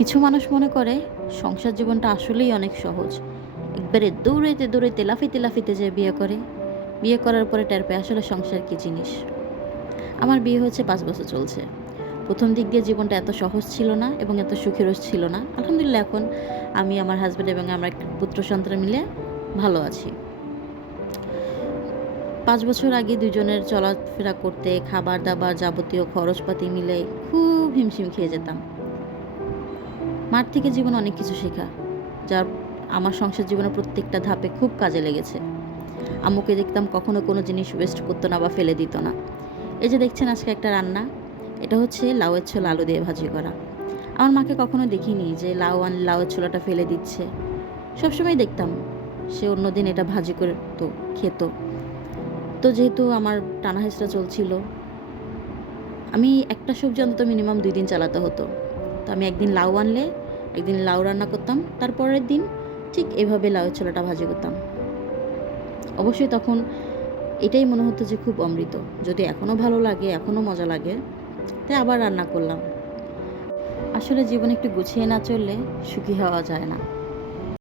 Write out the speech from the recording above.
কিছু মানুষ মনে করে সংসার জীবনটা আসলেই অনেক সহজ। একবারে দৌড়াইতে দৌড়াইতে লাফাইতে লাফাইতে যে বিয়ে করে, বিয়ে করার পরে টের পায় আসলে সংসার কী জিনিস। আমার বিয়ে হয়েছে ৫ বছর চলছে। প্রথম দিক দিয়ে জীবনটা এত সহজ ছিল না এবং এত সুখেরও ছিল না। আলহামদুলিল্লাহ এখন আমি, আমার হাসব্যান্ড এবং আমরা একটা পুত্র সন্তান মিলে ভালো আছি। ৫ বছর আগে দুজনের চলাফেরা করতে, খাবার-দাবার যাবতীয় খরচপাতি মিলে খুব হিমশিম খেয়ে যেতাম। মার থেকে জীবনে অনেক কিছু শেখা, যার আমার সংসার জীবনের প্রত্যেকটা ধাপে খুব কাজে লেগেছে। আম্মুকে দেখতাম কখনো কোনো জিনিস ওয়েস্ট করতো না বা ফেলে দিত না। এই যে দেখছেন আজকে একটা রান্না, এটা হচ্ছে লাউয়ের ছোলা আলু দিয়ে ভাজি করা। আমার মাকে কখনো দেখিনি যে লাউয়ের ছোলাটা ফেলে দিচ্ছে। সবসময় দেখতাম সে অন্যদিন এটা ভাজি করে তো খেত। তো যেহেতু আমার টানা হেঁচড়া চলছিল, আমি একটা সবজি অন্তত মিনিমাম ২ দিন চালাতে হতো। তো আমি একদিন লাউ আনলে একদিন লাউ রান্না করতাম, তারপরের দিন ঠিক এভাবে লাউয়ের ছোলাটা ভাজি করতাম। অবশ্যই তখন এটাই মনে হতো যে খুব অমৃত। যদি এখনও ভালো লাগে, এখনও মজা লাগে, তাই আবার রান্না করলাম। আসলে জীবনে একটু গুছিয়ে না চললে সুখী হওয়া যায় না।